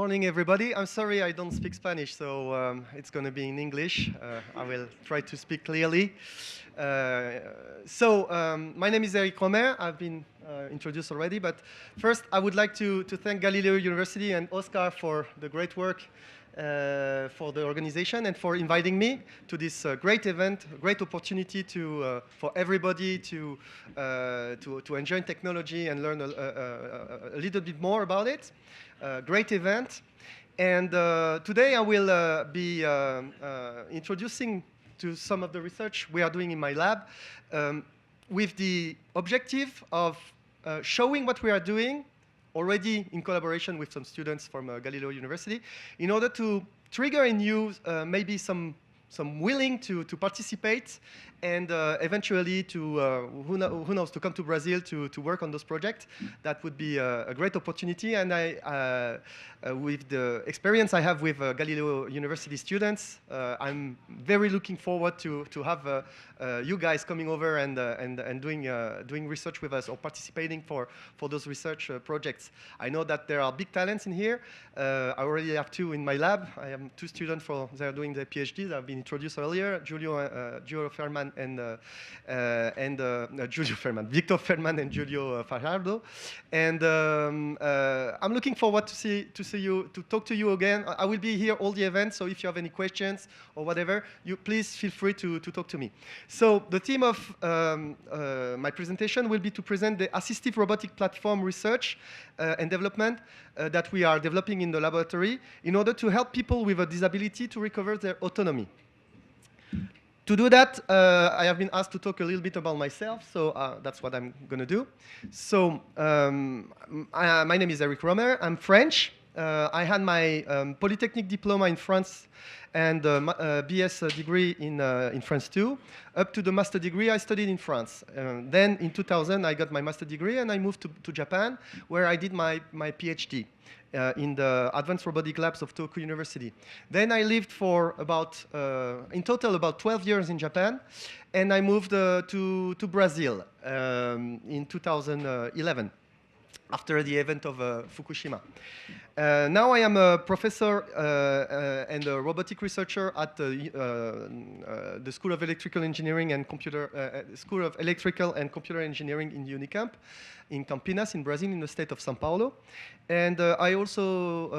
morning, everybody. I'm sorry I don't speak Spanish, so it's going to be in English. I will try to speak clearly. My name is Eric Romer. I've been introduced already, but first I would like to thank Galileo University and Oscar for the great work for the organization and for inviting me to this great event, great opportunity for everybody to enjoy technology and learn a little bit more about it. Great event. And today I will be introducing to some of the research we are doing in my lab with the objective of showing what we are doing already in collaboration with some students from Galileo University in order to trigger in you maybe some willing to participate and eventually to, who knows, to come to Brazil to work on those projects. That would be a great opportunity. And with the experience I have with Galileo University students, I'm very looking forward to have you guys coming over and doing research with us or participating for those research projects. I know that there are big talents in here. I already have two in my lab. I have two students they are doing their PhDs. I've been introduced earlier, Giulio Ferman and Victor Ferman and Giulio Fajardo. And I'm looking forward to see you, to talk to you again. I will be here all the events, so if you have any questions or whatever, you please feel free to talk to me. So the theme of my presentation will be to present the assistive robotic platform research and development that we are developing in the laboratory in order to help people with a disability to recover their autonomy. To do that, I have been asked to talk a little bit about myself, so that's what I'm going to do. So my name is Eric Romer. I'm French. I had my Polytechnic diploma in France and BS degree in France too. Up to the master degree, I studied in France. Then in 2000, I got my master degree and I moved to Japan, where I did my PhD. In the Advanced Robotic Labs of Tokyo University. Then I lived for in total about 12 years in Japan, and I moved to Brazil in 2011, after the event of Fukushima. Now I am a professor and a robotic researcher at the School of Electrical Engineering and School of Electrical and Computer Engineering in Unicamp in Campinas in Brazil, in the state of São Paulo. And I also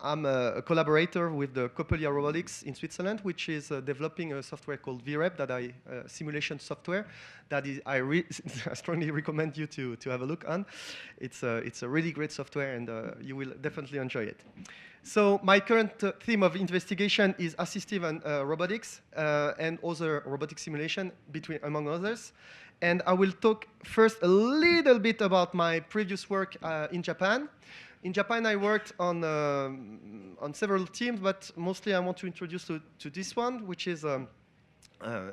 am a collaborator with the Coppelia Robotics in Switzerland, which is developing a software called VREP, simulation software, that I strongly recommend you to have a look on. It's a really great software, and you will definitely enjoy it. So my current theme of investigation is assistive and robotics and other robotic simulation, among others. And I will talk first a little bit about my previous work in Japan. In Japan, I worked on several teams, but mostly I want to introduce to this one, which is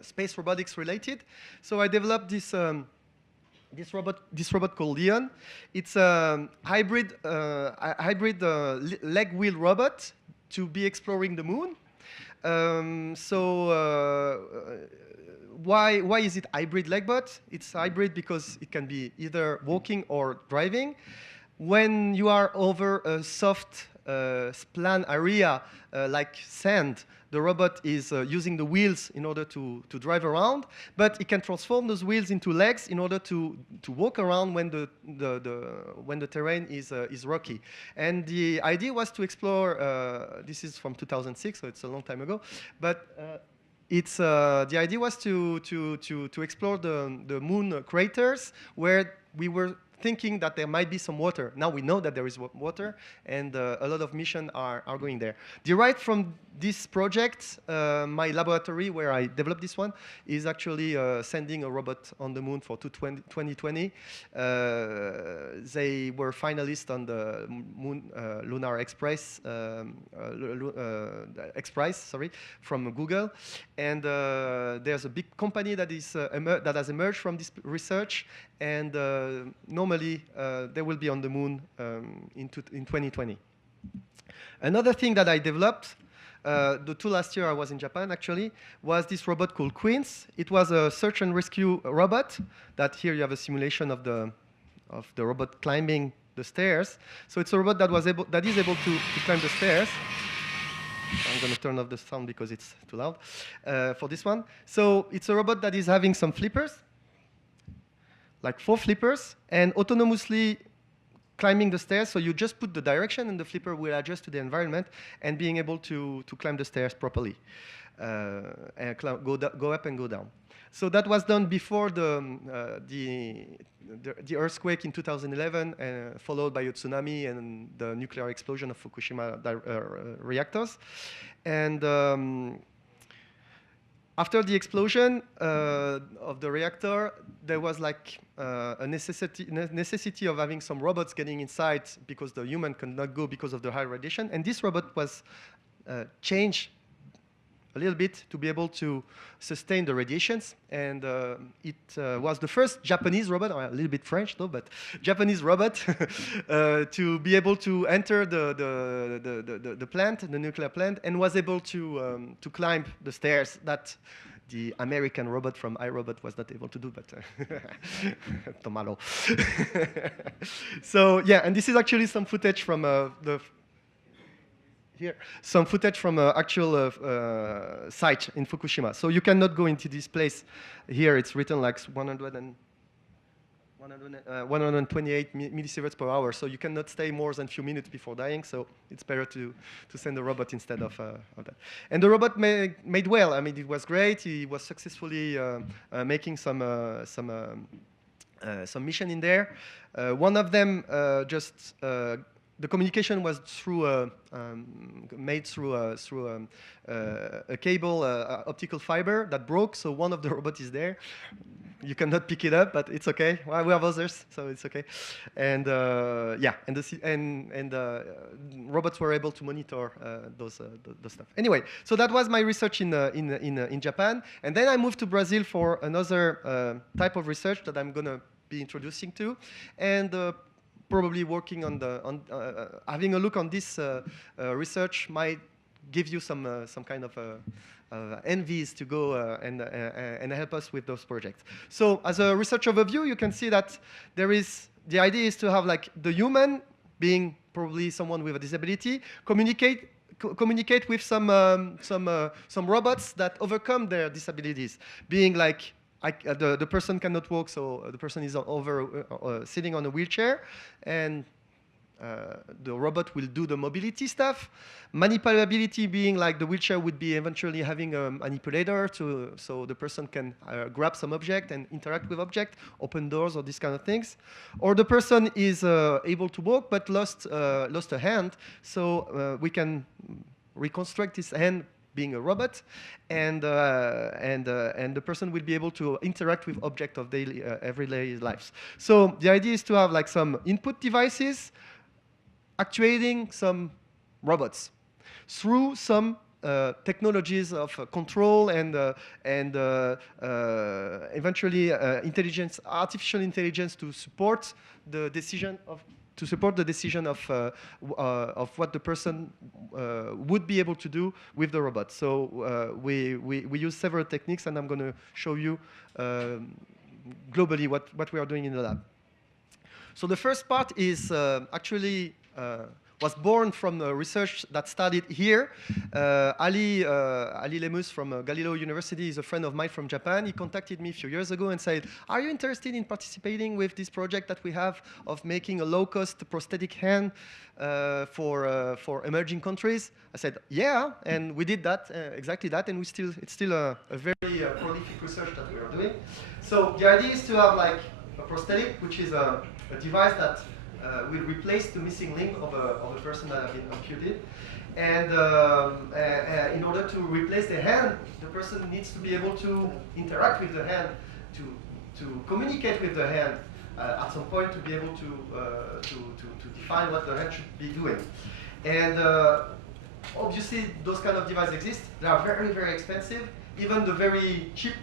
space robotics related. So I developed this robot called Leon. It's a hybrid leg wheel robot to be exploring the moon. Why is it hybrid legbot? It's hybrid because it can be either walking or driving. When you are over a soft plan area like sand, the robot is using the wheels in order to drive around, but it can transform those wheels into legs in order to walk around when the terrain is rocky. And the idea was to explore. This is from 2006, so it's a long time ago, but. The idea was to explore the moon craters where we were thinking that there might be some water. Now we know that there is water, and a lot of missions are going there. Derived from this project, my laboratory where I developed this one is actually sending a robot on the moon for 2020. They were finalists on the Moon Lunar Express, from Google, and there's a big company that has emerged from this research, and normally they will be on the moon in 2020. Another thing that I developed, the two last year I was in Japan actually, was this robot called Queens. It was a search and rescue robot that here you have a simulation of the robot climbing the stairs. So it's a robot that is able to climb the stairs. I'm going to turn off the sound because it's too loud for this one. So it's a robot that is having some flippers, like 4 flippers, and autonomously climbing the stairs. So you just put the direction and the flipper will adjust to the environment and being able to climb the stairs properly, and go up and go down. So that was done before the earthquake in 2011, followed by a tsunami and the nuclear explosion of Fukushima reactors. And after the explosion of the reactor, there was like a necessity of having some robots getting inside because the human could not go because of the high radiation. And this robot was changed a little bit to be able to sustain the radiations. And it was the first Japanese robot, or a little bit French though, but Japanese robot to be able to enter the plant, the nuclear plant, and was able to climb the stairs that the American robot from iRobot was not able to do, but tomato. So yeah, and this is actually some footage from some footage from an actual site in Fukushima. So you cannot go into this place. Here it's written like 128 millisieverts per hour. So you cannot stay more than a few minutes before dying. So it's better to send a robot instead of that. And the robot made well. I mean, it was great. He was successfully making some mission in there. One of them the communication was made through a cable, optical fiber that broke. So one of the robots is there. You cannot pick it up, but it's okay. Well, we have others, so it's okay. And yeah, and robots were able to monitor those stuff. Anyway, so that was my research in Japan, and then I moved to Brazil for another type of research that I'm gonna be introducing to, and probably working on having a look on this research might give you some kind of envies to go and help us with those projects. So as a research overview, you can see that the idea is to have like the human being probably someone with a disability communicate with some robots that overcome their disabilities, being like the person cannot walk, so the person is sitting on a wheelchair, and the robot will do the mobility stuff. Manipulability being like the wheelchair would be eventually having a manipulator so the person can grab some object and interact with object, open doors or these kind of things. Or the person is able to walk but lost a hand, so we can reconstruct his hand being a robot, and the person will be able to interact with objects of everyday lives. So the idea is to have like some input devices actuating some robots through some technologies of control and eventually artificial intelligence to support the decision of what the person would be able to do with the robot. So we use several techniques, and I'm going to show you globally what we are doing in the lab. So the first part is actually was born from research that started here. Ali Lemus from Galileo University is a friend of mine from Japan. He contacted me a few years ago and said, "Are you interested in participating with this project that we have of making a low-cost prosthetic hand for emerging countries?" I said, "Yeah," and we did that, exactly that, and it's still a very prolific research that we are doing. So the idea is to have like a prosthetic, which is a device that will replace the missing limb of a person that has been amputated. And in order to replace the hand, the person needs to be able to interact with the hand, to communicate with the hand at some point, to be able to define what the hand should be doing. And obviously, those kind of devices exist. They are very, very expensive. Even the very cheap,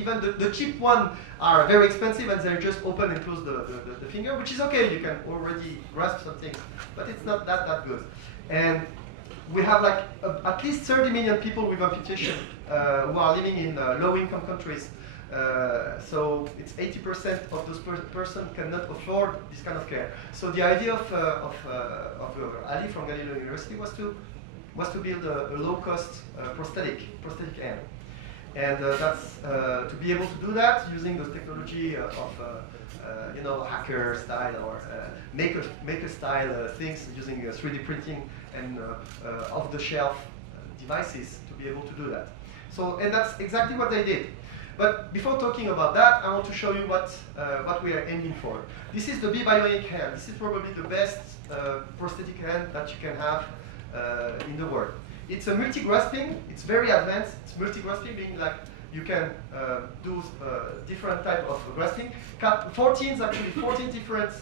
even the cheap one are very expensive, and they just open and close the finger, which is okay. You can already grasp something, but it's not that good. And we have like at least 30 million people with amputation who are living in low-income countries So it's 80% of those person cannot afford this kind of care. So the idea of Ali from Galileo University was to build a low-cost prosthetic hand. And that's to be able to do that using the technology of you know, hacker style or maker style things, using 3D printing and off-the-shelf devices to be able to do that. So, and that's exactly what they did. But before talking about that, I want to show you what we are aiming for. This is the bionic hand. This is probably the best prosthetic hand that you can have in the world. It's a multi-grasping. It's very advanced. It's multi-grasping, meaning like you can do different type of grasping. 14 different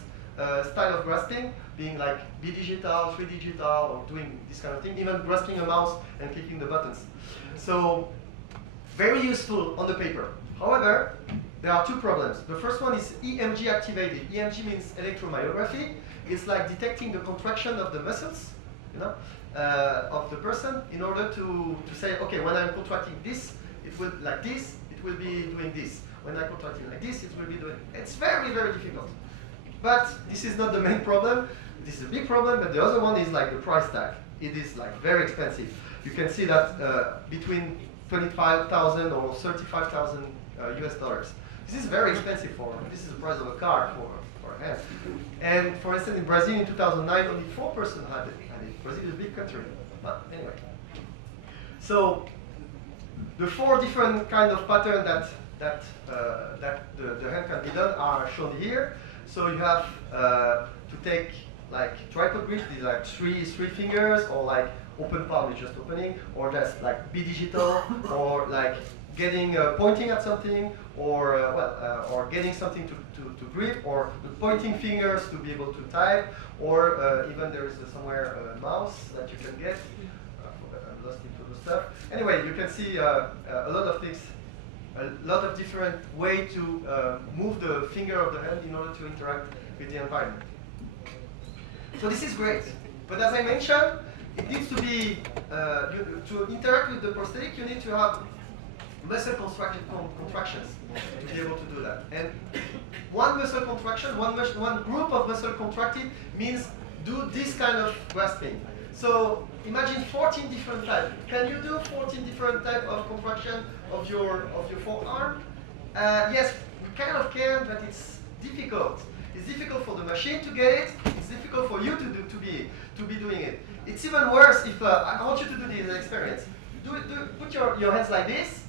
style of grasping, being like B-digital, 3-digital, or doing this kind of thing, even grasping a mouse and clicking the buttons. So very useful on the paper. However, there are two problems. The first one is EMG activated. EMG means electromyography. It's like detecting the contraction of the muscles, you know, of the person in order to say, okay, when I'm contracting this, it will like this, it will be doing this. When I'm contracting like this, it will be doing. It's very, very difficult. But this is not the main problem. This is a big problem, but the other one is like the price tag. It is like very expensive. You can see that between 25,000 or 35,000 US dollars. This is very expensive for, this is the price of a car for a hand. And for instance, in Brazil in 2009, only 4% had it. Brazil is a big country, but anyway. So the 4 different kind of pattern that the hand can be done are shown here. So you have to take like tripod grip, these like three fingers, or like open palm is just opening, or just like be digital, or like getting pointing at something, or or getting something to grip, or the pointing fingers to be able to type, or even there is somewhere a mouse that you can get. I'm lost into the stuff. Anyway, you can see a lot of things, a lot of different ways to move the finger of the hand in order to interact with the environment. So this is great, but as I mentioned, it needs to be, to interact with the prosthetic, you need to have muscle contractions to be able to do that. And one muscle contraction, one group of muscle contracted means do this kind of grasping. So imagine 14 different types. Can you do 14 different types of contraction of your forearm? Yes, we kind of can, but it's difficult. It's difficult for the machine to get it. It's difficult for you to be doing it. It's even worse if I want you to do this experience. Put your hands like this.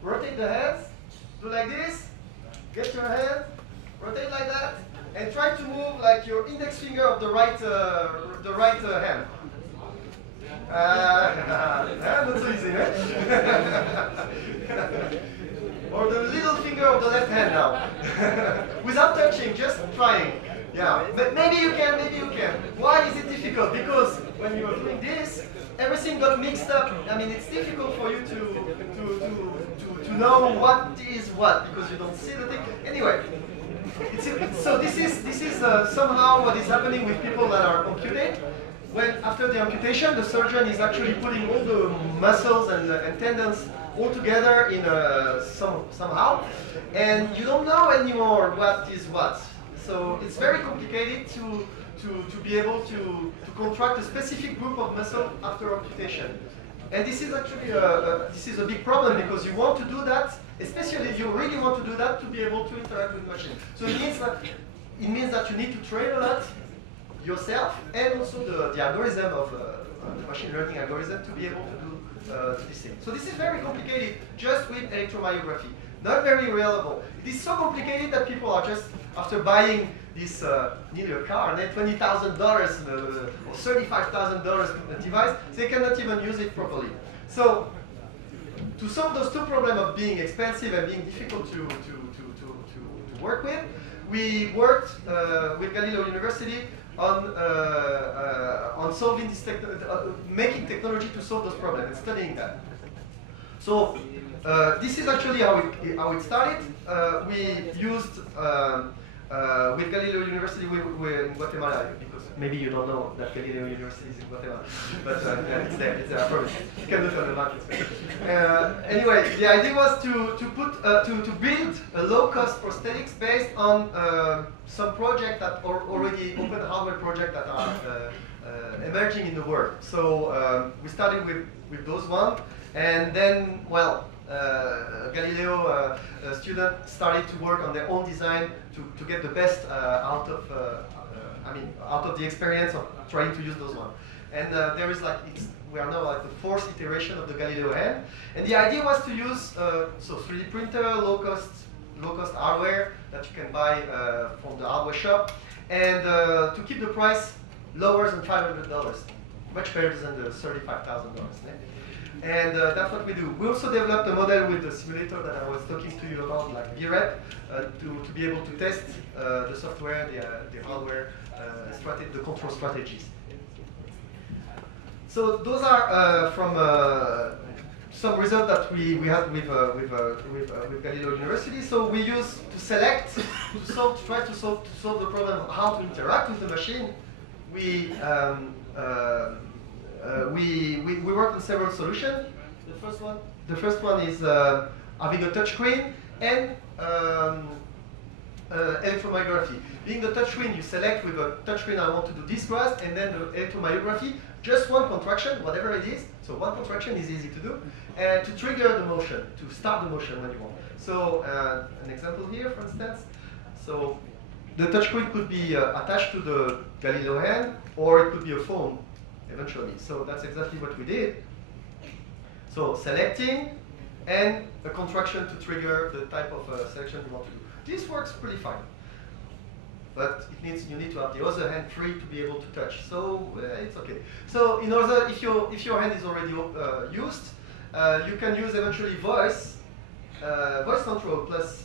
Rotate the hands. Do like this. Get your hand. Rotate like that, and try to move like your index finger of the right hand. Not so easy, right? Or the little finger of the left hand now. Without touching, just trying. Yeah, but maybe you can, maybe you can. Why is it difficult? Because when you're doing this, everything got mixed up. I mean, it's difficult for you to know what is what, because you don't see the thing. Anyway, so this is somehow what is happening with people that are amputated. When after the amputation, the surgeon is actually putting all the muscles and tendons all together in somehow, and you don't know anymore what is what. So it's very complicated to be able to contract a specific group of muscle after amputation. And this is actually a big problem, because you want to do that, especially if you really want to do that, to be able to interact with the machine. So it means that you need to train a lot yourself, and also the algorithm of the machine learning algorithm to be able to do this thing. So this is very complicated just with electromyography. Not very reliable. It is so complicated that people are just, after buying this nearly a car, $20,000 or $35,000 device, they cannot even use it properly. So to solve those two problems of being expensive and being difficult to work with, we worked with Galileo University on solving this making technology to solve those problems and studying that. So this is actually how it started. We used with Galileo University, we're in Guatemala, because maybe you don't know that Galileo University is in Guatemala, but yeah, it's there, I promise. You can look on the map. Anyway, the idea was to build a low-cost prosthetics based on some projects that are already open hardware projects that are emerging in the world. So we started with those ones, and then, well, Galileo students started to work on their own design to get the best out of the experience of trying to use those ones. And there is like, we are now like the fourth iteration of the Galileo hand. And the idea was to use 3D printer, low-cost hardware that you can buy from the hardware shop, and to keep the price lower than $500, much better than the $35,000. And that's what we do. We also developed a model with the simulator that I was talking to you about, like VREP, to be able to test the software, the hardware, the control strategies. So those are from some results that we had with Galileo University. So we use to select, to try to solve the problem of how to interact with the machine. We worked on several solutions. The first one is having a touchscreen and electromyography. Being the touchscreen, you select with a touchscreen I want to do this thrust, and then the electromyography, just one contraction, whatever it is. So one contraction is easy to do, and to trigger the motion, to start the motion when you want. So an example here, for instance. So the touchscreen could be attached to the Galileo hand, or it could be a phone eventually. So that's exactly what we did. So selecting and a contraction to trigger the type of selection you want to do. This works pretty fine, but you need to have the other hand free to be able to touch. So it's okay. So in order, if your hand is already used, you can use eventually voice control plus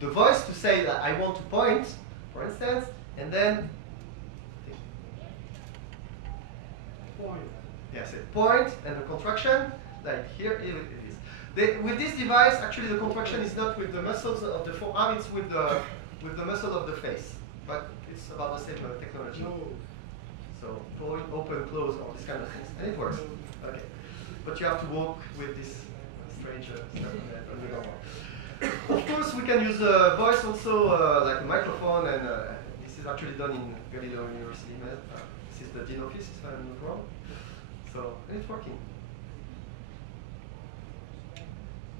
the voice to say that I want to point, for instance, and then yes, point and the contraction, like here it is. With this device, actually the contraction is not with the muscles of the forearm, it's with the muscle of the face. But it's about the same technology. So point, open, close, all these kind of things, and it works. Okay, but you have to walk with this strange stuff on the normal. Of course, we can use voice also, like a microphone, and this is actually done in Galileo University. This is the dean office, if I'm not wrong. So, and it's working.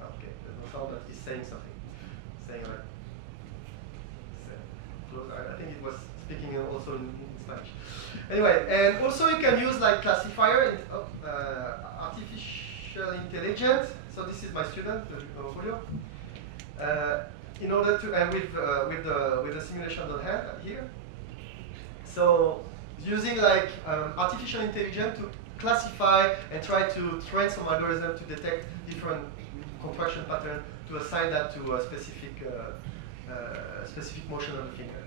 Okay, there's no sound that he's saying something. Saying like, I think it was speaking also in Spanish. Anyway, and also you can use like classifier, artificial intelligence. So this is my student, Julio. In order to, and with the simulation on hand here. So using like artificial intelligence to classify and try to train some algorithm to detect different contraction pattern to assign that to a specific motion of the finger.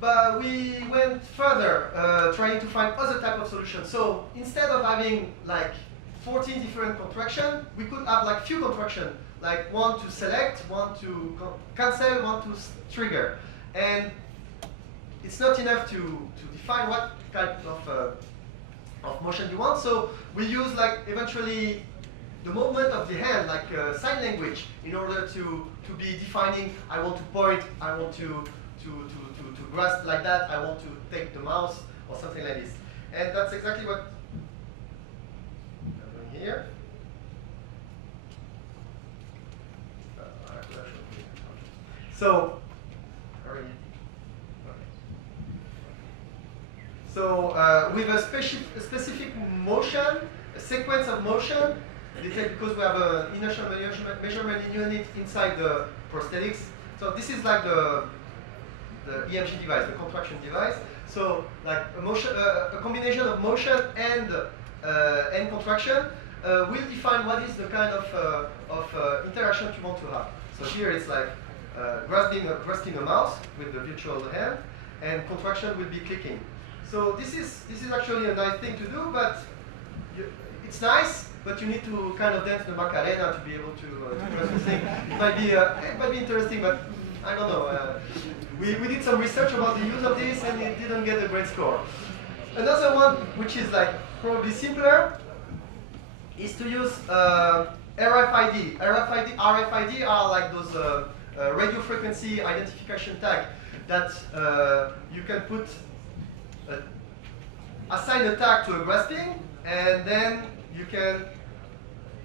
But we went further, trying to find other type of solutions. So instead of having like 14 different contractions, we could have like few contractions, like one to select, one to cancel, one to trigger. And it's not enough to define what type of motion you want. So we use like eventually the movement of the hand, like sign language, in order to be defining. I want to point. I want to grasp like that. I want to take the mouse or something like this. And that's exactly what I'm doing here. So. So with a specific motion, a sequence of motion, because we have an inertial measurement unit inside the prosthetics. So this is like the EMG device, the contraction device. So like a combination of motion and contraction will define what is the kind of interaction you want to have. So here it's like grasping a mouse with the virtual hand, and contraction will be clicking. So this is actually a nice thing to do, but it's nice, but you need to kind of dance the Macarena to be able to grasp the thing. It might be interesting, but I don't know. We did some research about the use of this, and it didn't get a great score. Another one, which is like probably simpler, is to use RFID. RFID are like those radio frequency identification tag that you can put, assign a tag to a grasping, and then you can,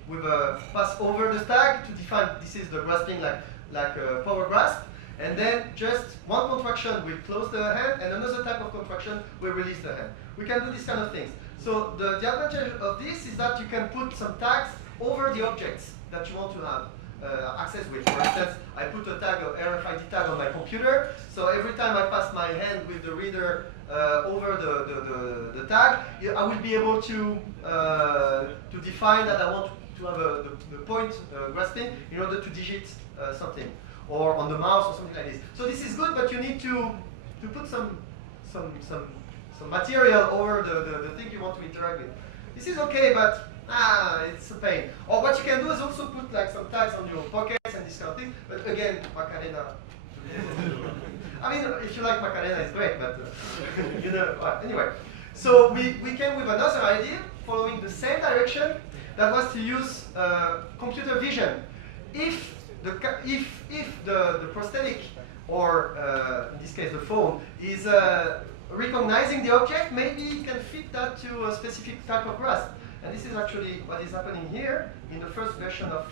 with a pass over the tag to define this is the grasping, like a power grasp, and then just one contraction will close the hand, and another type of contraction will release the hand. We can do these kind of things. So the advantage of this is that you can put some tags over the objects that you want to have access with. For instance, I put a tag, an RFID tag on my computer, so every time I pass my hand with the reader over the tag, I will be able to define that I want to have the point grasping in order to digit something, or on the mouse or something like this. So this is good, but you need to put some material over the thing you want to interact with. This is okay, but it's a pain. Or what you can do is also put like some tags on your pockets and this kind of thing. But again, Macarena. I mean, if you like Macarena, it's great, but you know. Anyway, so we came with another idea following the same direction. That was to use computer vision. If the prosthetic, or in this case the phone, is recognizing the object, maybe it can fit that to a specific type of grasp. And this is actually what is happening here in the first version of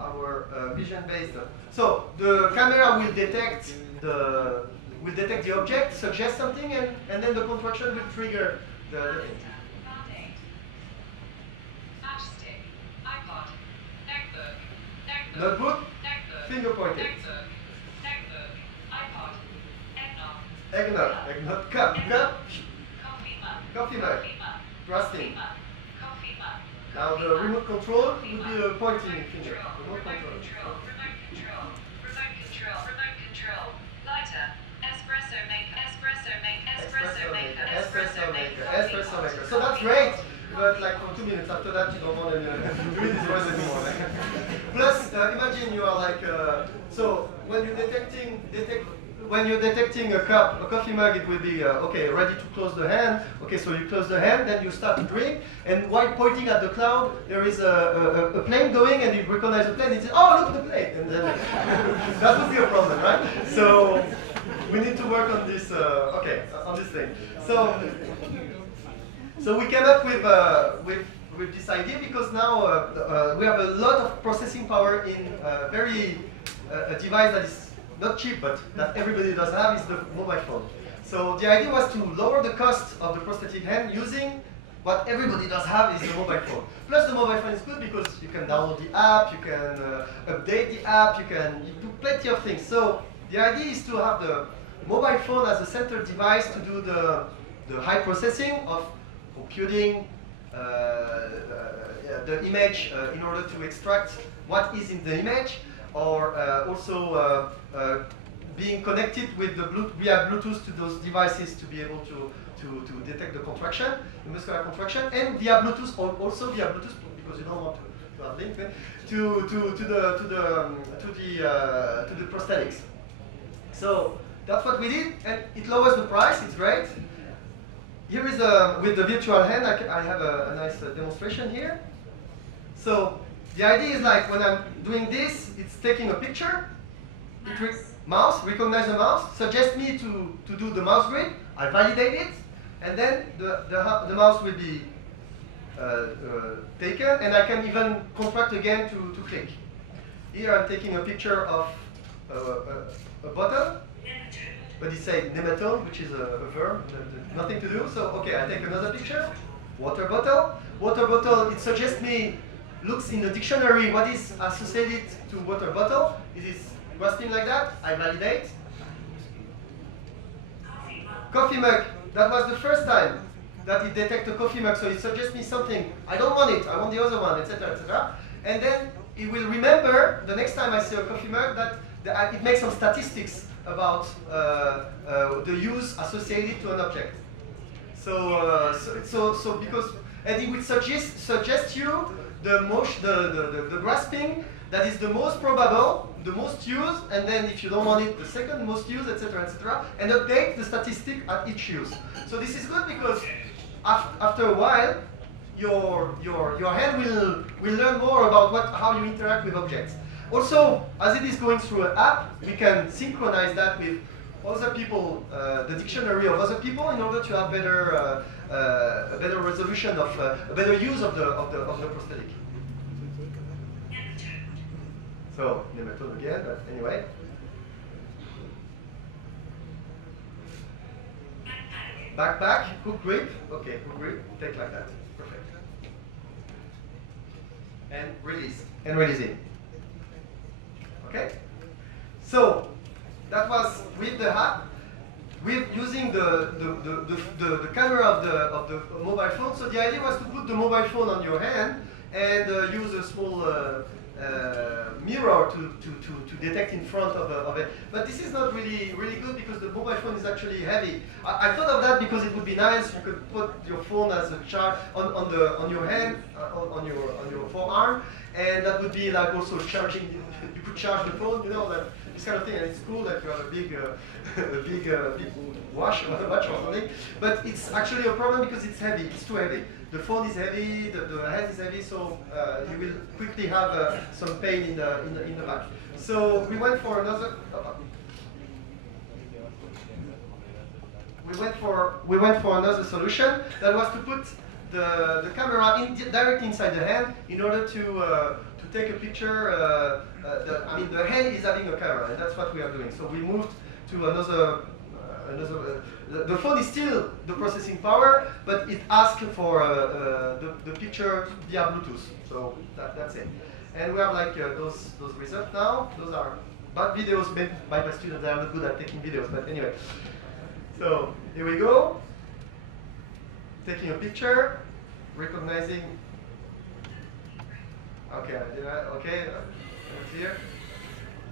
our vision-based. So the camera will detect the object, suggest something, and then the contraction will trigger the thing. Notebook, finger pointing. Eggnog, cup, coffee mug, grasping. Now the remote control would be a pointing finger. Remote control. Remote control. Lighter. Espresso maker. So that's great, but like for 2 minutes after that you don't want to do this voice anymore. Plus, imagine you are like, so when you're detecting a cup, a coffee mug, it will be okay, ready to close the hand. Okay, so you close the hand, then you start to drink, and while pointing at the cloud, there is a plane going, and you recognize the plane. It says, "Oh, look at the plane!" And then that would be a problem, right? So we need to work on this. On this thing. So we came up with this idea because now we have a lot of processing power in a device that is not cheap, but that everybody does have, is the mobile phone. So the idea was to lower the cost of the prosthetic hand using what everybody does have, is the mobile phone. Plus the mobile phone is good because you can download the app, you can update the app, you do plenty of things. So the idea is to have the mobile phone as a center device to do the high processing of computing the image in order to extract what is in the image, or also being connected with via Bluetooth to those devices to be able to detect the contraction, the muscular contraction, and via Bluetooth, also via Bluetooth, because you don't want to have link to the prosthetics. So that's what we did, and it lowers the price. It's great. Here is with the virtual hand. I have a nice demonstration here. So the idea is like when I'm doing this, it's taking a picture. Mouse, recognize the mouse, suggest me to do the mouse grid. I validate it, and then the mouse will be taken, and I can even contract again to click. Here I'm taking a picture of a bottle, but it says nematode, which is a verb, nothing to do. So okay, I take another picture. Water bottle. Water bottle, it suggests me, looks in the dictionary what is associated to water bottle. It is grasping like that. I validate. Coffee mug. That was the first time that it detects a coffee mug, so it suggests me something. I don't want it. I want the other one, etc., etc. And then it will remember the next time I see a coffee mug that it makes some statistics about the use associated to an object. So because, and it will suggest you the grasping that is the most probable, the most used, and then if you don't want it, the second most used, etc., and update the statistic at each use. So this is good because after a while, your hand will learn more about how you interact with objects. Also, as it is going through an app, we can synchronize that with other people, the dictionary of other people, in order to have a better resolution of a better use of the prosthetic. So, the method again, but anyway. Backpack, hook grip. Okay, hook grip, take like that. Perfect. And release. And release it. Okay? So, that was with the app, with using the camera of the mobile phone. So the idea was to put the mobile phone on your hand and use a small mirror to detect in front of it. But this is not really good because the mobile phone is actually heavy. I thought of that because it would be nice. You could put your phone as a charge on your hand, on your forearm, and that would be like also charging. You could charge the phone, you know, like this kind of thing, and it's cool that you have a big watch or something. But it's actually a problem because it's heavy. It's too heavy. The phone is heavy, the head is heavy, so you will quickly have some pain in the back. So we went for another. We went for another solution that was to put the camera directly inside the hand in order to take a picture. The hand is having a camera, and that's what we are doing. So we moved to another. The phone is still the processing power, but it asks for the picture via Bluetooth. So that's it. And we have like those results now. Those are bad videos made by my students. They are not good at taking videos, but anyway. So here we go. Taking a picture, recognizing. Okay, okay, here.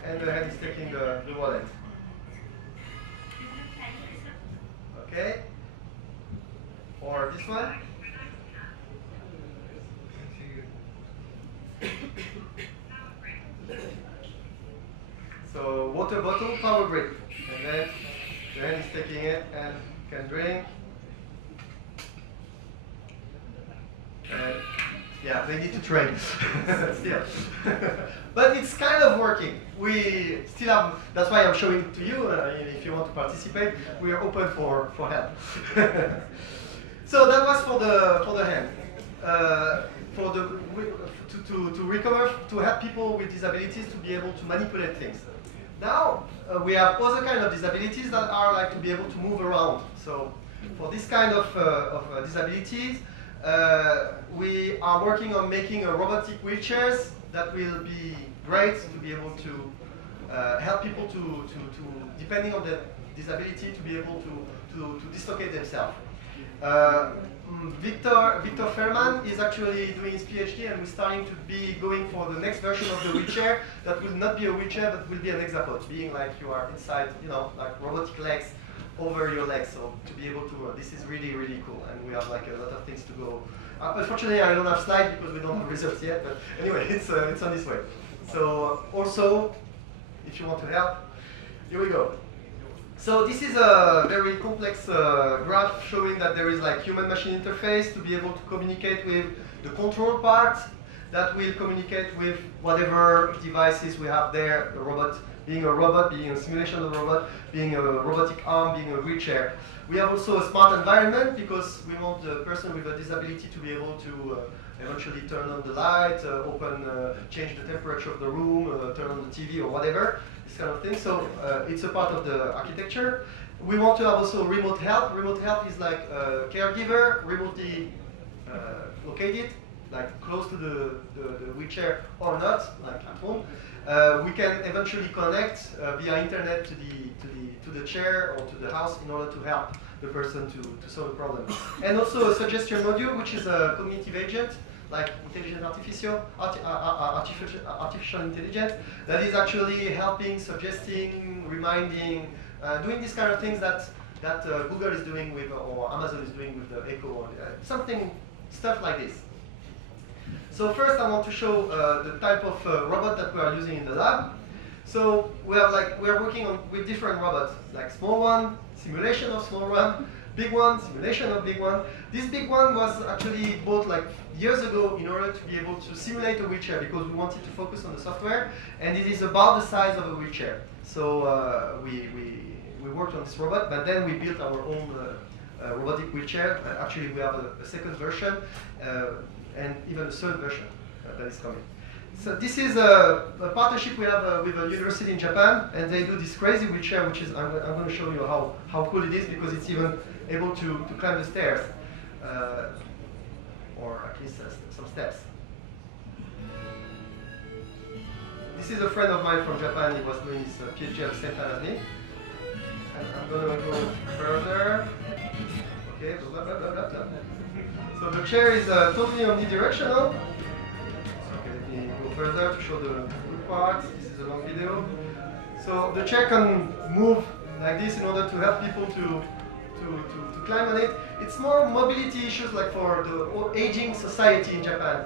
And the hand is taking the wallet. Okay, or this one. So water bottle, power grip, and then the hand is taking it and can drink. And yeah, they need to train still. But it's kind of working. We still have, that's why I'm showing it to you. If you want to participate, we are open for help. So that was for the hand. To recover, to help people with disabilities to be able to manipulate things. Now, we have other kind of disabilities that are like to be able to move around. So for this kind of disabilities, we are working on making a robotic wheelchairs that will be great to be able to help people to depending on the disability, to be able to dislocate themselves. Victor Fairman is actually doing his PhD, and we're starting to be going for the next version of the wheelchair that will not be a wheelchair, but will be an hexapod, being like you are inside, you know, like robotic legs over your legs. So to be able to, this is really, really cool, and we have like a lot of things to go. Unfortunately, I don't have slides because we don't have results yet, but anyway, it's on this way. So also, if you want to help, here we go. So this is a very complex graph showing that there is like human-machine interface to be able to communicate with the control part that will communicate with whatever devices we have there, the robot, being a simulation of a robot, being a robotic arm, being a wheelchair. We have also a smart environment because we want the person with a disability to be able to eventually turn on the light, change the temperature of the room, turn on the TV or whatever, this kind of thing. So it's a part of the architecture. We want to have also remote help. Remote help is like a caregiver remotely located, like close to the wheelchair or not, like at home. We can eventually connect via internet to the chair or to the house in order to help the person to solve the problem. And also a suggestion module, which is a cognitive agent, like intelligent artificial intelligence, that is actually helping, suggesting, reminding, doing these kind of things that Google is doing with, or Amazon is doing with the Echo, or stuff like this. So first I want to show the type of robot that we are using in the lab. So we are working with different robots, like small one, simulation of small one, big one, simulation of big one. This big one was actually bought like years ago in order to be able to simulate a wheelchair because we wanted to focus on the software, and it is about the size of a wheelchair. So we worked on this robot, but then we built our own robotic wheelchair. Actually, we have a second version and even a third version that is coming. So this is a partnership we have with a university in Japan, and they do this crazy wheelchair, which is, I'm going to show you how cool it is because it's even able to climb the stairs, or at least some steps. This is a friend of mine from Japan. He was doing his PhD at the same time as me. And I'm going to go further. Okay, blah, blah, blah, blah, blah. So the chair is totally omnidirectional. Further to show the good parts. This is a long video. So the chair can move like this in order to help people to climb on it. It's more mobility issues like for the aging society in Japan.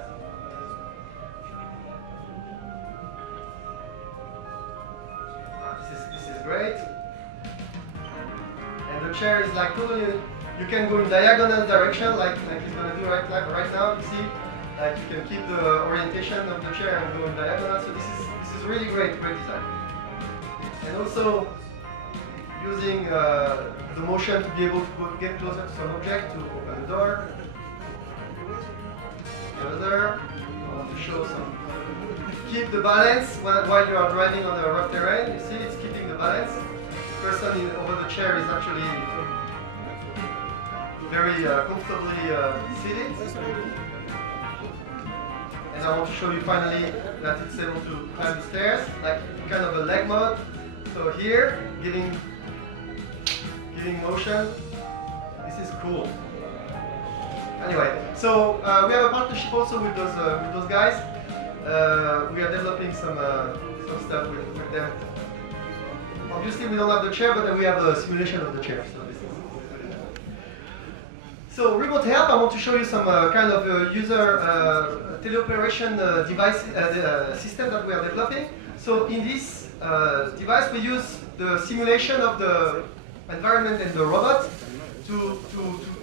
This is great. And the chair is like totally, you can go in diagonal direction like he's going to do right now, you see? Like you can keep the orientation of the chair and go in diagonal. So this is really great design. And also using the motion to be able to get closer to some object to open the door. Further, I want to show some. Keep the balance while you are driving on the rough terrain. You see, it's keeping the balance. The person over the chair is actually very comfortably seated. And I want to show you finally that it's able to climb the stairs, like kind of a leg mode. So here, giving motion. This is cool. Anyway, so we have a partnership also with those guys. We are developing some stuff with them. Obviously, we don't have the chair, but we have a simulation of the chair. So remote help, I want to show you some kind of user teleoperation device system that we are developing. So in this device, we use the simulation of the environment and the robot to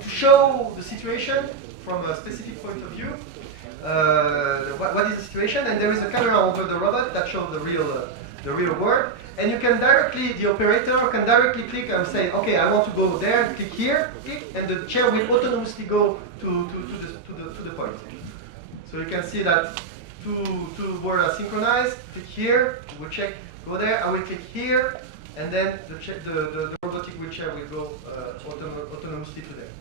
show the situation from a specific point of view. What is the situation? And there is a camera over the robot that shows the real world. And you can directly, the operator can directly click and say, okay, I want to go there, and click here, click, and the chair will autonomously go to the point. So you can see that two words are synchronized. Click here, we'll check, go there, I will click here, and then the robotic wheelchair will go autonomously to there.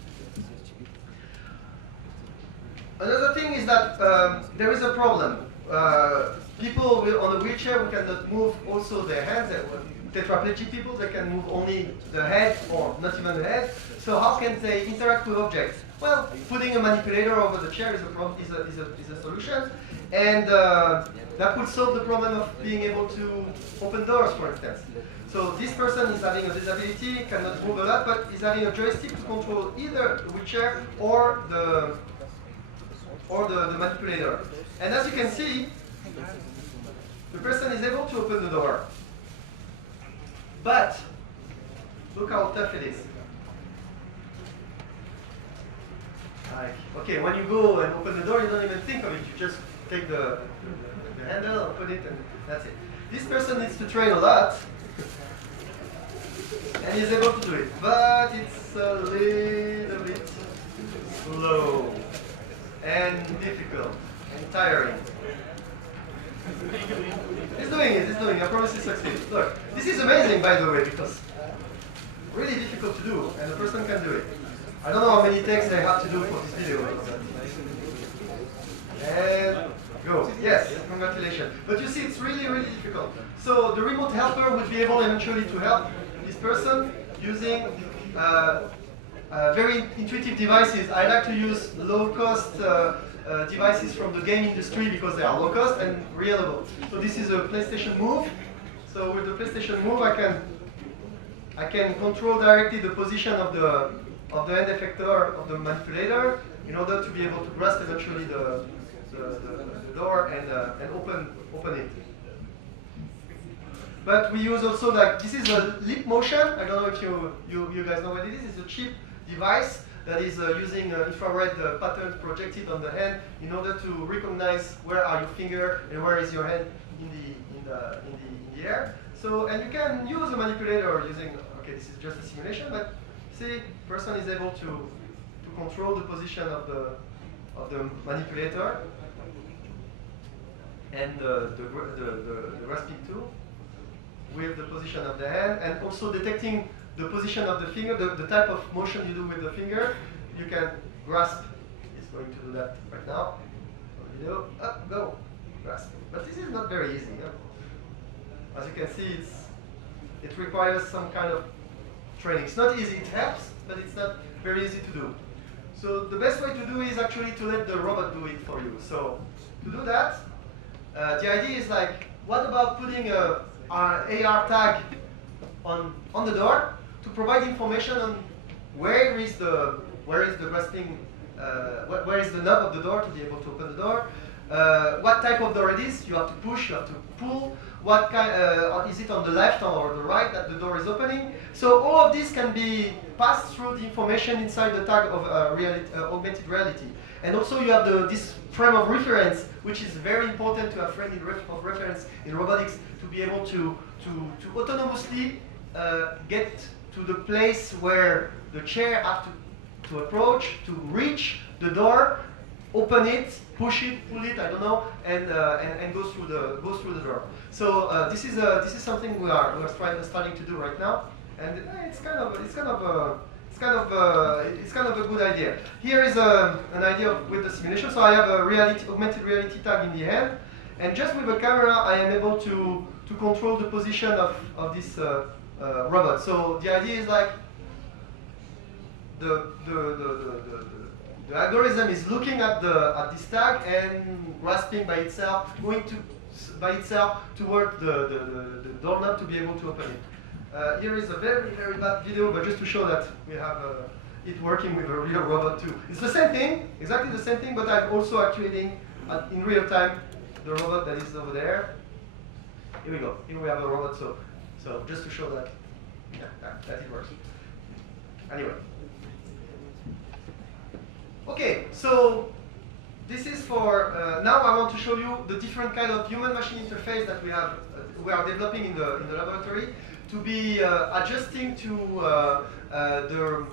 Another thing is that there is a problem. People on a wheelchair who cannot move also their hands. Tetraplegic people, they can move only the head or not even the head. So how can they interact with objects? Well, putting a manipulator over the chair is a solution, and that would solve the problem of being able to open doors, for instance. So this person is having a disability, cannot move a lot, but is having a joystick to control either the wheelchair or the manipulator. And as you can see, the person is able to open the door. But look how tough it is. Like, okay, when you go and open the door, you don't even think of it. You just take the handle, open it, and that's it. This person needs to train a lot, and he's able to do it. But it's a little bit slow and difficult and tiring. He's doing it, I promise he succeeds. Look, this is amazing, by the way, because really difficult to do, and the person can do it. I don't know how many takes I have to do for this video. And go. Yes, congratulations. But you see, it's really, really difficult. So the remote helper would be able eventually to help this person using very intuitive devices. I like to use low-cost devices from the game industry because they are low-cost and reliable. So this is a PlayStation Move. So with the PlayStation Move, I can control directly the position of the end effector of the manipulator in order to be able to grasp eventually the the door and open it. But we use also like, this is a lip motion. I don't know if you guys know what it is. It's a cheap device that is using infrared patterns projected on the hand in order to recognize where are your finger and where is your hand in the air. So, and you can use a manipulator using, okay, this is just a simulation, but see, person is able to control the position of the manipulator and the grasping tool with the position of the hand, and also detecting the position of the finger, the type of motion you do with the finger. You can grasp. It's going to do that right now. Video, up, go, grasp. But this is not very easy. As you can see, it requires some kind of training. It's not easy. It helps, but it's not very easy to do. So the best way to do is actually to let the robot do it for you. So to do that, the idea is like, what about putting an AR tag on the door to provide information on where is the grasping, where is the knob of the door to be able to open the door, what type of door it is. You have to push, you have to pull. What kind is it on the left or the right that the door is opening? So all of this can be passed through the information inside the tag of augmented reality. And also you have this frame of reference, which is very important to have frame of reference in robotics to be able to autonomously get to the place where the chair has to approach, to reach the door, open it, push it, pull it, I don't know, and go through the door. So this is something we are starting to do right now, and it's kind of a good idea. Here is an idea with the simulation. So I have a augmented reality tag in the hand, and just with a camera I am able to control the position of this robot. So the idea is like the algorithm is looking at this tag and grasping by itself, going by itself toward the doorknob to be able to open it. Here is a very, very bad video, but just to show that we have it working with a real robot too. It's the same thing, exactly the same thing, but I'm also actuating in real time the robot that is over there. Here we go. Here we have a robot. So just to show that, yeah, that it works. Anyway. Okay, so this is for now. I want to show you the different kind of human-machine interface that we are developing in the laboratory to be adjusting to the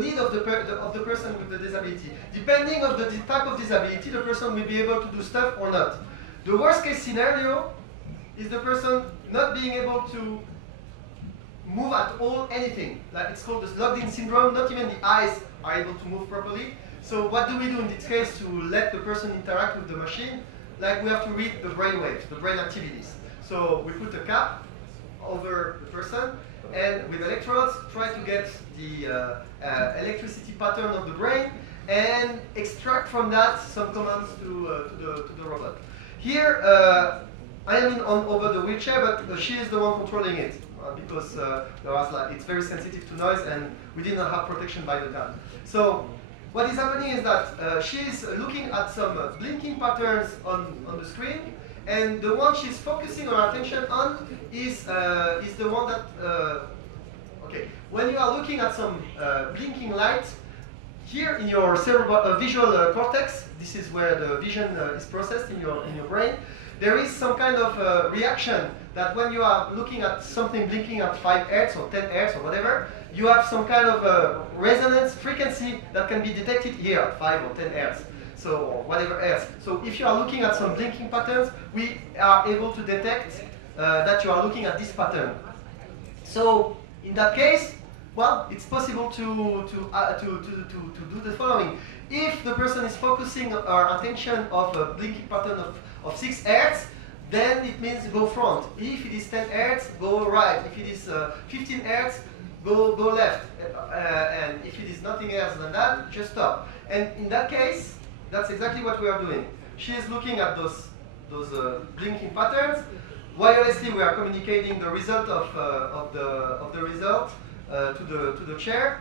need of the person with the disability. Depending on the type of disability, the person will be able to do stuff or not. The worst case scenario is the person not being able to move at all anything. Like it's called the locked-in syndrome. Not even the eyes are able to move properly. So what do we do in this case to let the person interact with the machine? Like we have to read the brain waves, the brain activities. So we put a cap over the person and with electrodes try to get the electricity pattern of the brain and extract from that some commands to the robot. Here I am over the wheelchair, but she is the one controlling it. Because there was it's very sensitive to noise and we did not have protection by the time. So what is happening is that she is looking at some blinking patterns on the screen, and the one she's focusing her attention on is the one that, okay, when you are looking at some blinking light, here in your cerebral visual cortex, this is where the vision is processed in your brain, there is some kind of reaction that when you are looking at something blinking at 5 Hz or 10 Hz or whatever, you have some kind of resonance frequency that can be detected here at 5 or 10 Hz, so or whatever else. So if you are looking at some blinking patterns, we are able to detect that you are looking at this pattern. So in that case, well, it's possible to do the following. If the person is focusing our attention of a blinking pattern of 6 Hz, then it means go front. If it is 10 Hz, go right. If it is 15 Hz, go left. And if it is nothing else than that, just stop. And in that case, that's exactly what we are doing. She is looking at those blinking patterns. Wirelessly, we are communicating the result of the result to the chair.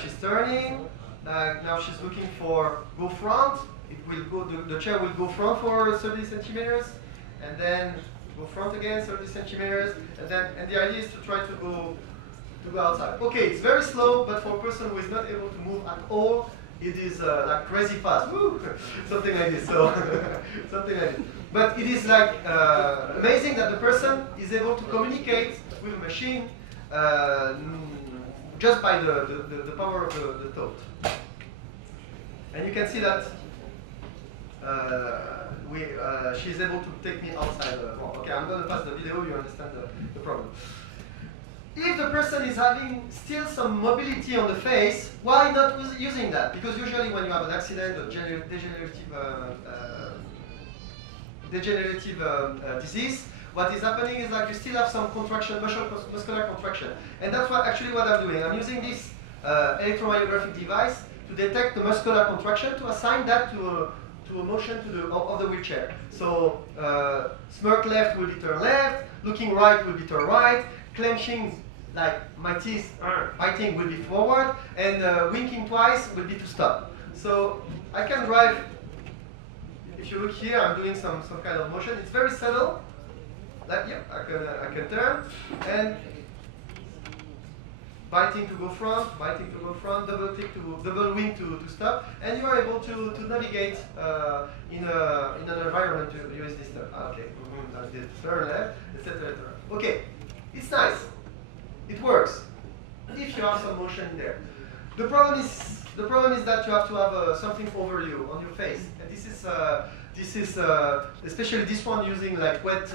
She's turning. now she's looking for go front. It will go. The chair will go front for 30 centimeters, and then go front again 30 centimeters, and the idea is to try to go outside. Okay, it's very slow, but for a person who is not able to move at all, it is like crazy fast. Woo! Something like this. So something like this. But it is like amazing that the person is able to communicate with a machine just by the power of the thought. And you can see that she's able to take me outside. Okay, I'm going to pass the video. You understand the problem. If the person is having still some mobility on the face, why not using that? Because usually when you have an accident or degenerative disease, what is happening is like you still have some contraction, muscular contraction. And that's actually what I'm doing. I'm using this electromyographic device to detect the muscular contraction, to assign that to a motion of the wheelchair. So smirk left will be turn left, looking right will be turn right, clenching like my teeth biting will be forward, and winking twice will be to stop. So I can drive. If you look here, I'm doing some kind of motion. It's very subtle. Like yeah, I can turn and biting to go front, double wing to stop, and you are able to navigate in an environment to use this stuff. Okay, I did turn left, etc. Okay, it's nice. It works if you have some motion there. The problem is that you have to have something over you on your face, and this is especially this one using like wet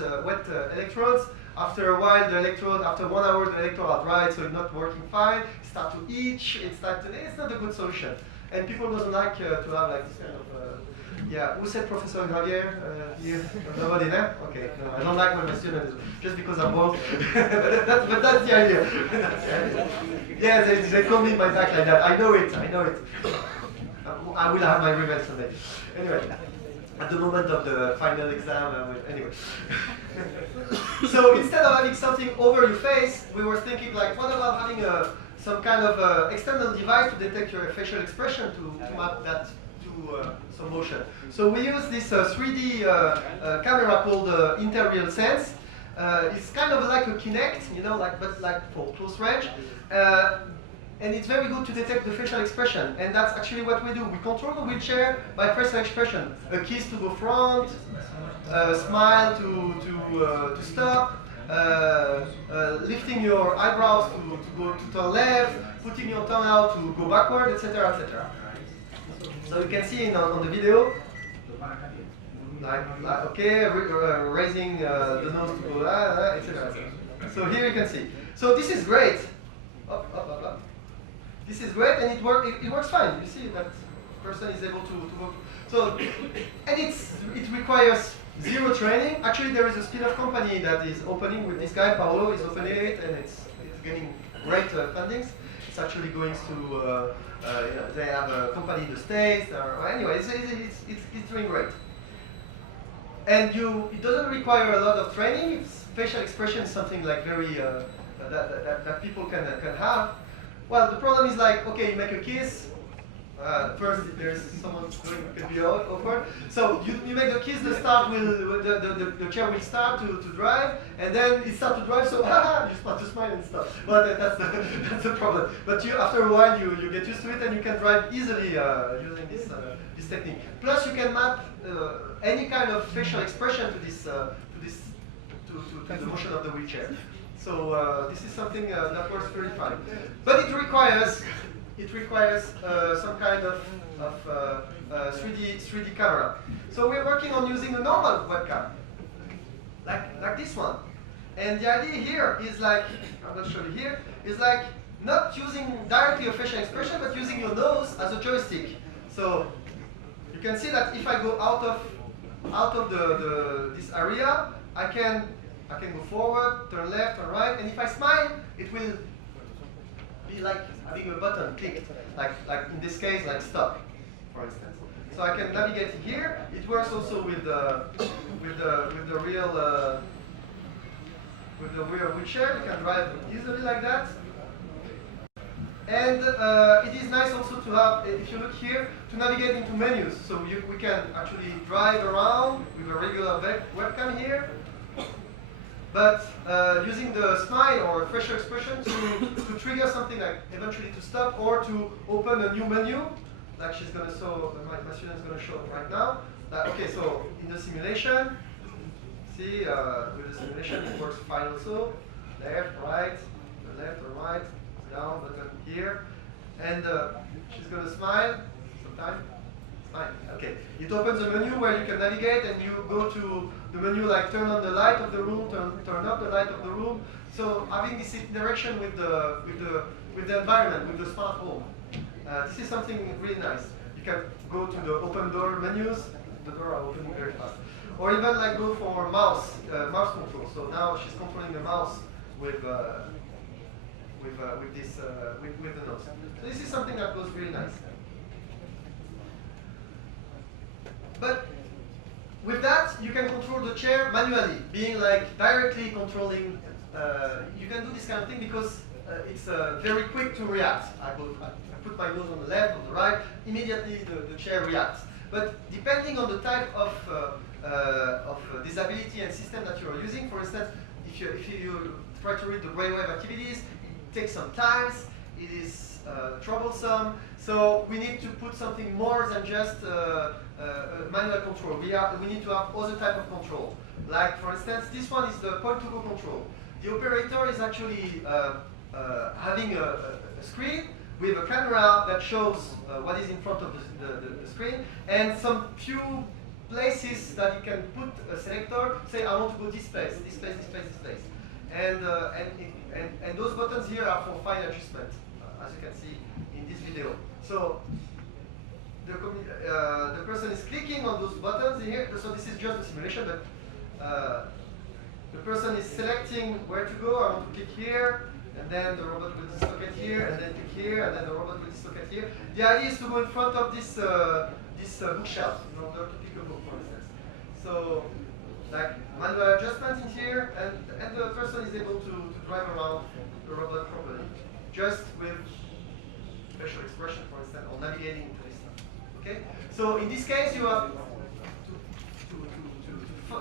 electrodes. After a while, after 1 hour, the electrode are dry, so it's not working fine. It starts to itch. It's not a good solution, and people doesn't like to have like this kind of. Yeah, who said Professor Javier? Nobody, no? Okay, no, I don't like when my students, just because I'm bald. but that's the idea. Yeah, they call me my back like that. I know it. I will have my revenge someday. Anyway, at the moment of the final exam, anyway. So instead of having something over your face, we were thinking like, what about having some kind of external device to detect your facial expression to map that some motion. So we use this 3D camera called Interreal Sense. It's kind of like a Kinect, you know, but for close range. And it's very good to detect the facial expression. And that's actually what we do. We control the wheelchair by facial expression. A kiss to go front, a smile to stop, lifting your eyebrows to turn left, putting your tongue out to go backward, etc., etc. So you can see on the video, okay, raising the nose to go, etc. So here you can see. So this is great. This is great, and it works fine. You see that person is able to work. So, and it requires zero training. Actually, there is a spin-off company that is opening with this guy. Paolo is opening it, and it's getting great fundings. It's actually going to. They have a company in the States. Anyway, it's doing great. And it doesn't require a lot of training. Facial expression is something like very that people can have. Well, the problem is like, okay, you make a kiss. First, there's someone going to be awkward. So you make the kiss. The chair will start to drive, and then it starts to drive. So you start to smile and stuff. But that's the problem. But after a while, you get used to it, and you can drive easily using this technique. Plus, you can map any kind of facial expression to the motion of the wheelchair. So this is something that works very fine. But it requires some kind of 3D camera. So we're working on using a normal webcam, like this one. And the idea here is like, I'm going to show you here, is like not using directly a facial expression, but using your nose as a joystick. So you can see that if I go out of this area, I can go forward, turn left, turn right, and if I smile, it will be like having a button clicked, like in this case, like stop, for instance. So I can navigate here. It works also with the real wheelchair. You can drive easily like that. And it is nice also to have, if you look here, to navigate into menus. So we can actually drive around with a regular webcam here. But using the smile or facial expression to trigger something like eventually to stop or to open a new menu, like she's going to show, my student is going to show right now. Okay, so in the simulation, see, with the simulation it works fine also. Left, right, left or right, down button here. And she's going to smile sometime. Fine. Okay. It opens a menu where you can navigate and you go to the menu like turn on the light of the room, turn up the light of the room. So having this interaction with the environment, with the smart home. This is something really nice. You can go to the open door menus. The door are opening very fast. Or even like go for mouse control. So now she's controlling the mouse with the nose. So this is something that goes really nice. But with that, you can control the chair manually, being like directly controlling. You can do this kind of thing because it's very quick to react. I put my nose on the left, on the right, immediately the chair reacts. But depending on the type of disability and system that you are using, for instance, if you try to read the brainwave activities, it takes some time, it is troublesome, so we need to put something more than just manual control. We need to have other type of control. Like, for instance, this one is the point-to-go control. The operator is actually having a screen with a camera that shows what is in front of the screen, and some few places that you can put a selector, say I want to go this place, this place, this place, this place. And those buttons here are for fine adjustment, as you can see in this video. So the person is clicking on those buttons in here, so this is just a simulation, but the person is selecting where to go. I want to click here, and then the robot will dislocate here, and then click here, and then the robot will dislocate here. The idea is to go in front of this bookshelf in order to pick a book, for instance. So, like manual adjustment in here, and the person is able to drive around the robot properly, just with facial expression, for instance, or navigating into this stuff. Okay. So in this case, you have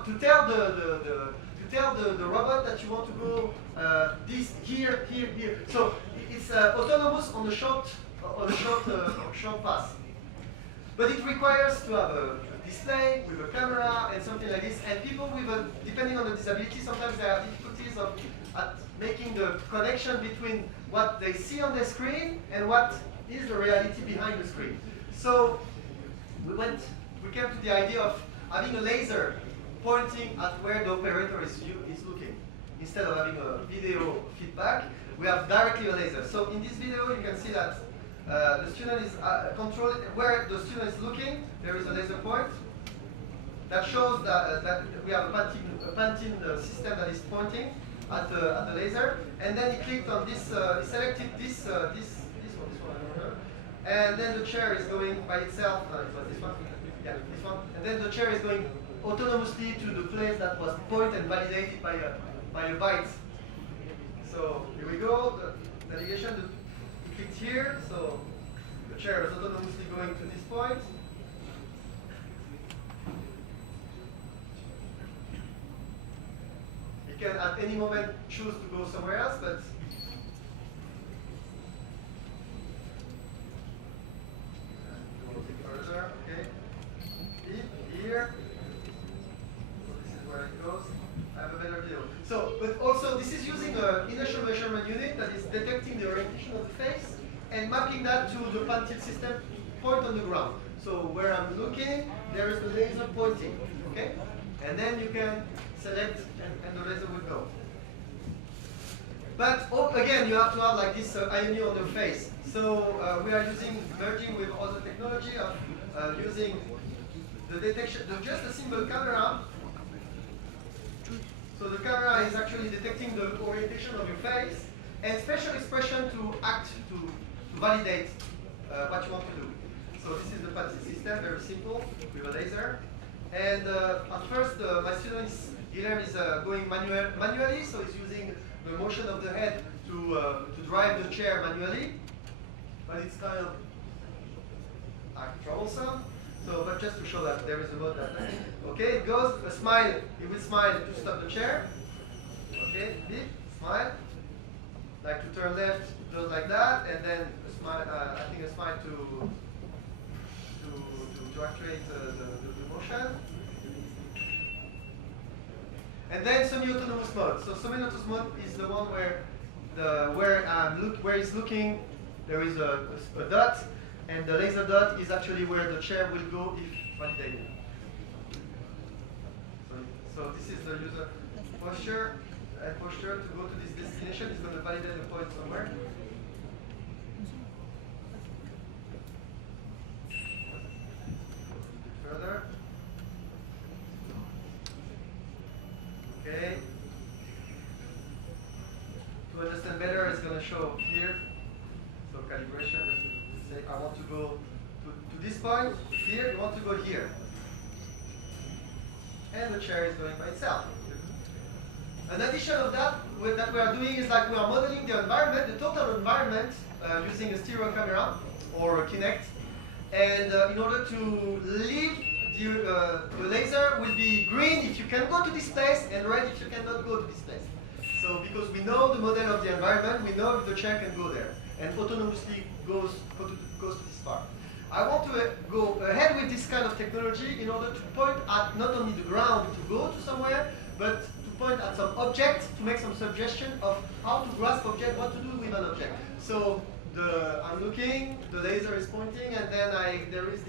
to tell the robot that you want to go this here, here, here. So it's autonomous on the short path. But it requires to have a display with a camera and something like this. And people with depending on the disability, sometimes there are difficulties at making the connection between what they see on the screen and what is the reality behind the screen. So we came to the idea of having a laser pointing at where the operator is looking. Instead of having a video feedback, we have directly a laser. So in this video, you can see that the student is controlling where the student is looking. There is a laser point that shows that we have a Pantene system that is pointing at the laser, and then he clicked on this. He selected this one, I remember, and then the chair is going by itself. It was this one, yeah, this one, and then the chair is going autonomously to the place that was pointed and validated by a byte. So here we go. The navigation. He clicked here, so the chair is autonomously going to this point. You can at any moment choose to go somewhere else, but further, okay. Here. So this is where it goes. I have a better view. So, but also this is using an inertial measurement unit that is detecting the orientation of the face and mapping that to the Pantene system point on the ground. So where I'm looking, there is the laser pointing, okay? And then you can select and the laser will go. But again, you have to have like this IONI on your face. So we are merging with other technology of using the detection, just a single camera. So the camera is actually detecting the orientation of your face and special expression to act, to validate what you want to do. So this is the Pantene system, very simple, with a laser. And at first, my student Guilherme is going manually, so he's using the motion of the head to drive the chair manually. but it's kind of troublesome. So, but just to show that there is a mode that, okay, it goes, a smile, you will smile to stop the chair. Okay, beep, smile. Like to turn left, goes like that, and then a smile, I think a smile to actuate the motion. And then semi-autonomous mode. So semi-autonomous mode is the one where where it's looking, there is a dot, and the laser dot is actually where the chair will go if validated. So this is the user posture, and posture to go to this destination is going to validate the point somewhere. Further. Okay. To understand better, it's going to show here. So calibration, let's say I want to go to this point. Here, you want to go here. And the chair is going by itself. An addition of that we are doing is like we are modeling the environment, the total environment, using a stereo camera or a Kinect. And in order to leave, the laser will be green if you can go to this place and red if you cannot go to this place. So because we know the model of the environment, we know if the chair can go there and autonomously goes to this part. I want to go ahead with this kind of technology in order to point at not only the ground to go to somewhere, but to point at some object to make some suggestion of how to grasp object, what to do with an object. So I'm looking, the laser is pointing, and then there is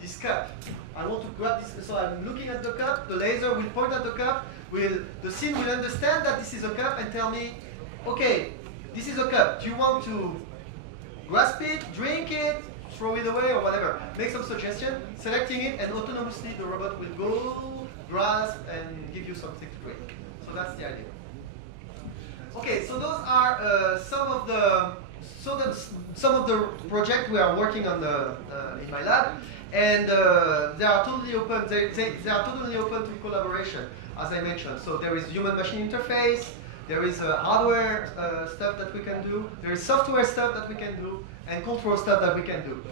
this cup. I want to grab this, so I'm looking at the cup, the laser will point at the cup, the scene will understand that this is a cup and tell me, okay, this is a cup, do you want to grasp it, drink it, throw it away or whatever? Make some suggestion, selecting it, and autonomously the robot will go, grasp, and give you something to drink. So that's the idea. Okay, so those are some of the projects we are working on in my lab, and they are totally open. They are totally open to collaboration, as I mentioned. So there is human-machine interface, there is hardware stuff that we can do, there is software stuff that we can do, and control stuff that we can do.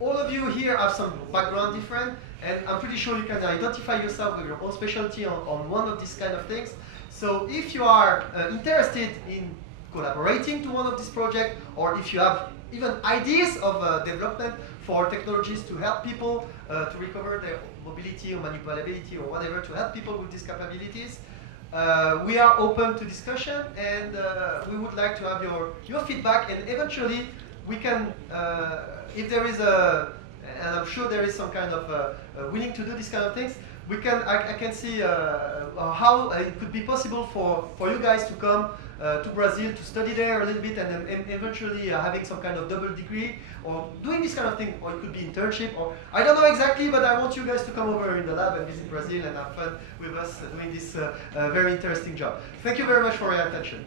All of you here have some background different, and I'm pretty sure you can identify yourself with your own specialty on one of these kind of things. So if you are interested in collaborating to one of these projects, or if you have even ideas of development for technologies to help people to recover their mobility or manipulability or whatever, to help people with these capabilities, we are open to discussion, and we would like to have your feedback, and eventually we can, if there is and I'm sure there is some kind of willing to do these kind of things, I can see how it could be possible for you guys to come to Brazil to study there a little bit, and then eventually having some kind of double degree or doing this kind of thing, or it could be internship, or I don't know exactly, but I want you guys to come over in the lab and visit Brazil and have fun with us doing this very interesting job. Thank you very much for your attention.